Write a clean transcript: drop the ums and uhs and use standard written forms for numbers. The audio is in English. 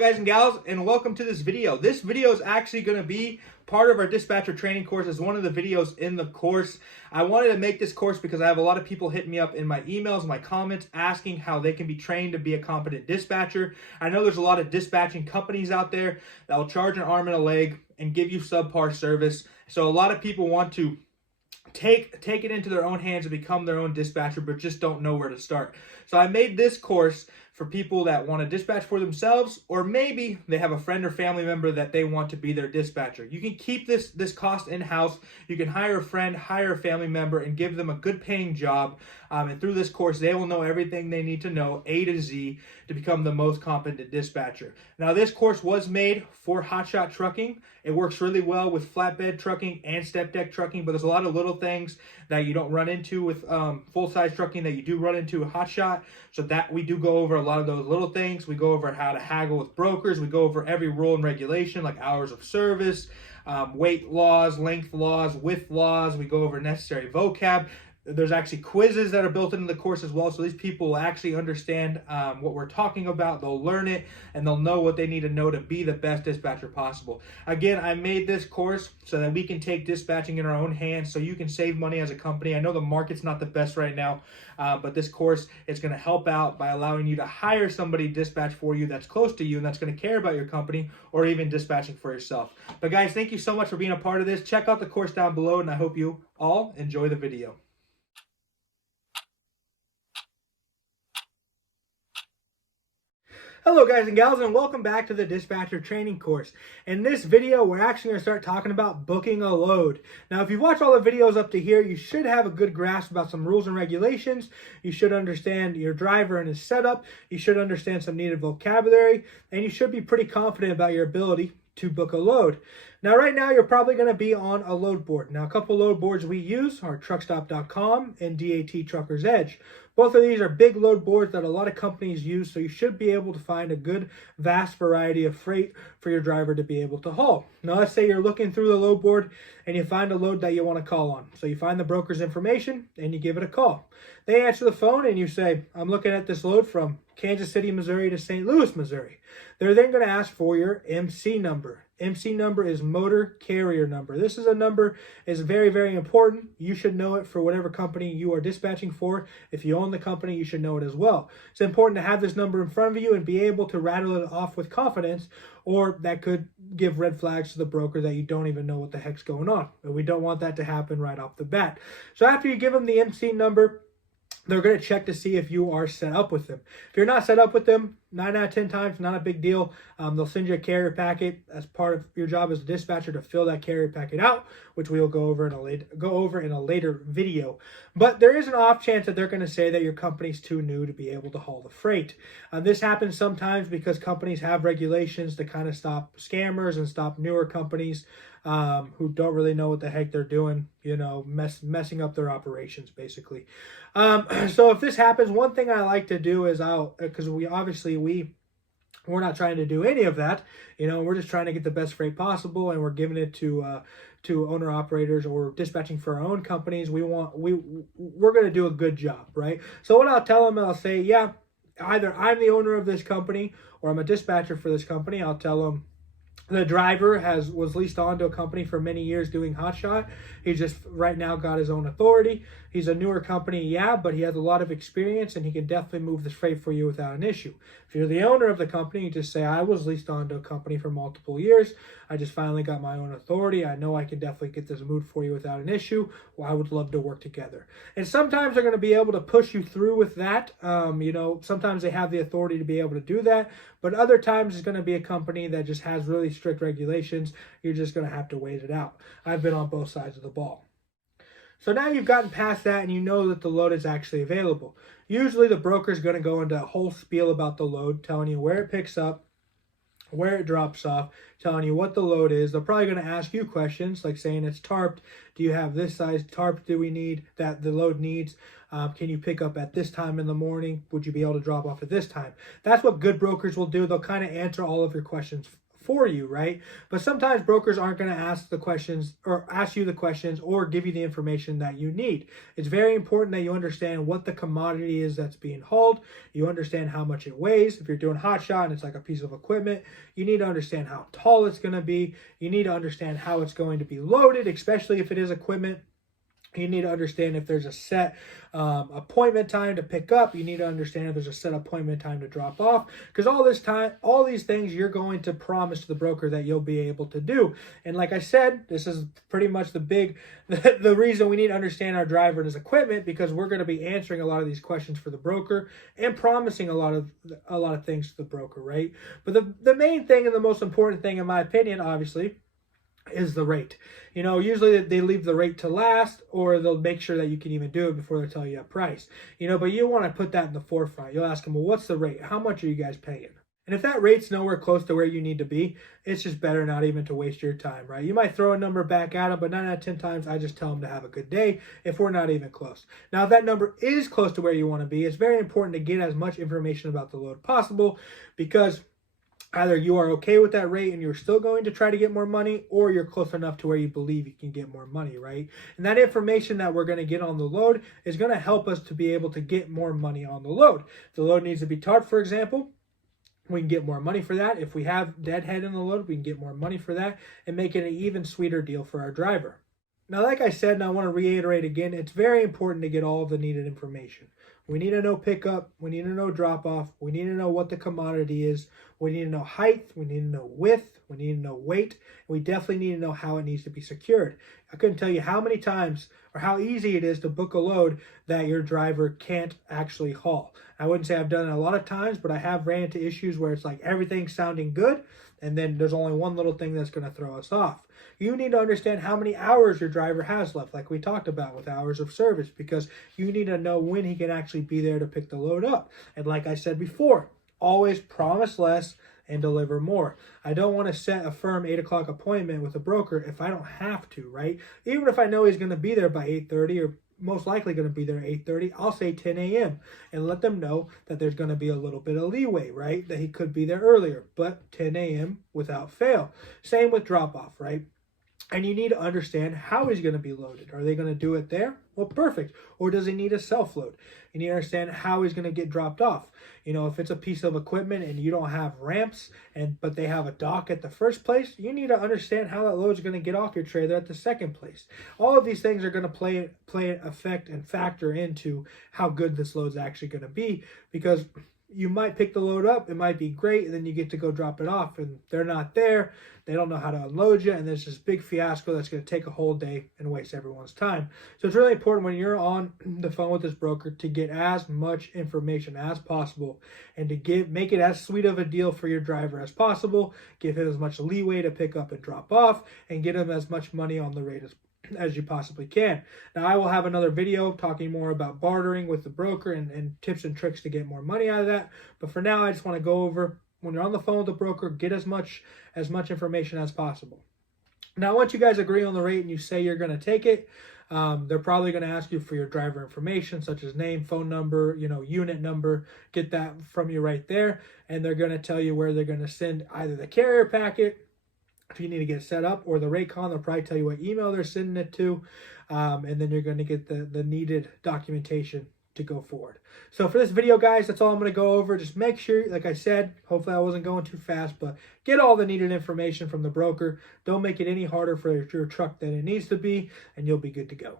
Guys and gals, and welcome to this video. This video is actually going to be part of our dispatcher training course. As one of the videos in the course. I wanted to make this course because I have a lot of people hitting me up in my emails, my comments, asking how they can be trained to be a competent dispatcher. I know there's a lot of dispatching companies out there that will charge an arm and a leg and give you subpar service. So a lot of people want to take it into their own hands and become their own dispatcher, but just don't know where to start. So I made this course for people that want to dispatch for themselves, or maybe they have a friend or family member that they want to be their dispatcher. You can keep this cost in-house. You can hire a friend, hire a family member, and give them a good paying job. And through this course, they will know everything they need to know, A to Z, to become the most competent dispatcher. Now, this course was made for Hotshot trucking. It works really well with flatbed trucking and step deck trucking, but there's a lot of little things that you don't run into with full-size trucking that you do run into with Hotshot. So that we do go over a lot of those little things. We go over how to haggle with brokers. We go over every rule and regulation, like hours of service, weight laws, length laws, width laws. We go over necessary vocab. There's actually quizzes that are built into the course as well, so these people will actually understand what we're talking about. They'll learn it, and they'll know what they need to know to be the best dispatcher possible. Again, I made this course so that we can take dispatching in our own hands, so you can save money as a company. I know the market's not the best right now, but this course is going to help out by allowing you to hire somebody to dispatch for you that's close to you and that's going to care about your company, or even dispatching for yourself. But guys, thank you so much for being a part of this. Check out the course down below, and I hope you all enjoy the video. Hello guys and gals, and welcome back to the dispatcher training course. In this video, we're actually going to start talking about booking a load. Now, if you've watched all the videos up to here, you should have a good grasp about some rules and regulations. You should understand your driver and his setup. You should understand some needed vocabulary, and you should be pretty confident about your ability to book a load. Now, right now, you're probably going to be on a load board. Now, a couple load boards we use are truckstop.com and DAT Trucker's Edge. Both of these are big load boards that a lot of companies use, so you should be able to find a good, vast variety of freight for your driver to be able to haul. Now, let's say you're looking through the load board and you find a load that you want to call on. So you find the broker's information and you give it a call. They answer the phone and you say, I'm looking at this load from Kansas City, Missouri to St. Louis, Missouri. They're then going to ask for your MC number. MC number is motor carrier number. This is a number is very, very important. You should know it for whatever company you are dispatching for. If you own the company, you should know it as well. It's important to have this number in front of you and be able to rattle it off with confidence, or that could give red flags to the broker that you don't even know what the heck's going on. And we don't want that to happen right off the bat. So after you give them the MC number, they're going to check to see if you are set up with them. If you're not set up with them, 9 out of 10 times, not a big deal. They'll send you a carrier packet as part of your job as a dispatcher to fill that carrier packet out, which we will go over in a later video. But there is an off chance that they're going to say that your company's too new to be able to haul the freight. This happens sometimes because companies have regulations to kind of stop scammers and stop newer companies who don't really know what the heck they're doing, you know, messing up their operations, basically. So if this happens, one thing I like to do is because we're not trying to do any of that, you know, we're just trying to get the best freight possible, and we're giving it to owner operators or dispatching for our own companies. We're going to do a good job, right? So what I'll tell them, I'll say, yeah, either I'm the owner of this company or I'm a dispatcher for this company. I'll tell them the driver was leased on to a company for many years doing Hotshot. He just right now got his own authority. He's a newer company, yeah, but he has a lot of experience and he can definitely move this freight for you without an issue. If you're the owner of the company, you just say, I was leased on to a company for multiple years. I just finally got my own authority. I know I can definitely get this moved for you without an issue. Well, I would love to work together. And sometimes they're going to be able to push you through with that. You know, sometimes they have the authority to be able to do that, but other times it's going to be a company that just has really strict regulations. You're just going to have to wait it out. I've been on both sides of the ball. So now you've gotten past that and you know that the load is actually available. Usually the broker is going to go into a whole spiel about the load, telling you where it picks up, where it drops off, telling you what the load is. They're probably going to ask you questions like saying it's tarped. Do you have this size tarp do we need that the load needs? Can you pick up at this time in the morning? Would you be able to drop off at this time? That's what good brokers will do. They'll kind of answer all of your questions for you, right? But sometimes brokers aren't going to ask the questions or ask you the questions or give you the information that you need. It's very important that you understand what the commodity is that's being hauled. You understand how much it weighs. If you're doing Hotshot and it's like a piece of equipment, you need to understand how tall it's going to be. You need to understand how it's going to be loaded, especially if it is equipment. You need to understand if there's a set appointment time to pick up. You need to understand if there's a set appointment time to drop off. Because all these things you're going to promise to the broker that you'll be able to do. And like I said, this is pretty much the reason we need to understand our driver and his equipment, because we're going to be answering a lot of these questions for the broker and promising a lot of things to the broker, right? But the main thing and the most important thing, in my opinion, obviously, is the rate. Usually they leave the rate to last, or they'll make sure that you can even do it before they tell you a price. But you want to put that in the forefront. You'll ask them, well, what's the rate? How much are you guys paying? And if that rate's nowhere close to where you need to be, it's just better not even to waste your time, right? You might throw a number back at them, but 9 out of 10 times, I just tell them to have a good day if we're not even close. Now, if that number is close to where you want to be, it's very important to get as much information about the load possible, because either you are okay with that rate and you're still going to try to get more money, or you're close enough to where you believe you can get more money, right? And that information that we're going to get on the load is going to help us to be able to get more money on the load. If the load needs to be tarped, for example, we can get more money for that. If we have deadhead in the load, we can get more money for that and make it an even sweeter deal for our driver. Now, like I said, and I want to reiterate again, it's very important to get all of the needed information. We need to know pickup. We need to know drop off. We need to know what the commodity is. We need to know height. We need to know width. We need to know weight. And we definitely need to know how it needs to be secured. I couldn't tell you how many times or how easy it is to book a load that your driver can't actually haul. I wouldn't say I've done it a lot of times, but I have ran into issues where it's like everything's sounding good, and then there's only one little thing that's going to throw us off. You need to understand how many hours your driver has left, like we talked about with hours of service, because you need to know when he can actually be there to pick the load up. And like I said before, always promise less and deliver more. I don't want to set a firm 8 o'clock appointment with a broker if I don't have to, right? Even if I know he's going to be there by 8:30, or most likely going to be there at 8:30, I'll say 10 a.m. and let them know that there's going to be a little bit of leeway, right? That he could be there earlier, but 10 a.m. without fail. Same with drop off, right? And you need to understand how he's going to be loaded. Are they going to do it there? Well, perfect. Or does he need a self-load? You need to understand how he's going to get dropped off. If it's a piece of equipment and you don't have ramps, but they have a dock at the first place, you need to understand how that load is going to get off your trailer at the second place. All of these things are going to play effect and factor into how good this load is actually going to be, because you might pick the load up, it might be great, and then you get to go drop it off, and they're not there, they don't know how to unload you, and there's this big fiasco that's going to take a whole day and waste everyone's time. So it's really important when you're on the phone with this broker to get as much information as possible, and to make it as sweet of a deal for your driver as possible, give him as much leeway to pick up and drop off, and get him as much money on the rate as you possibly can. Now, I will have another video talking more about bartering with the broker and tips and tricks to get more money out of that. But for now, I just want to go over, when you're on the phone with the broker, get as much information as possible. Now, once you guys agree on the rate and you say you're going to take it, they're probably going to ask you for your driver information, such as name, phone number, unit number. Get that from you right there. And they're going to tell you where they're going to send either the carrier packet, if you need to get set up, or the Raycon. They'll probably tell you what email they're sending it to, and then you're going to get the needed documentation to go forward. So for this video, guys, that's all I'm going to go over. Just make sure, like I said, hopefully I wasn't going too fast, but get all the needed information from the broker. Don't make it any harder for your truck than it needs to be, and you'll be good to go.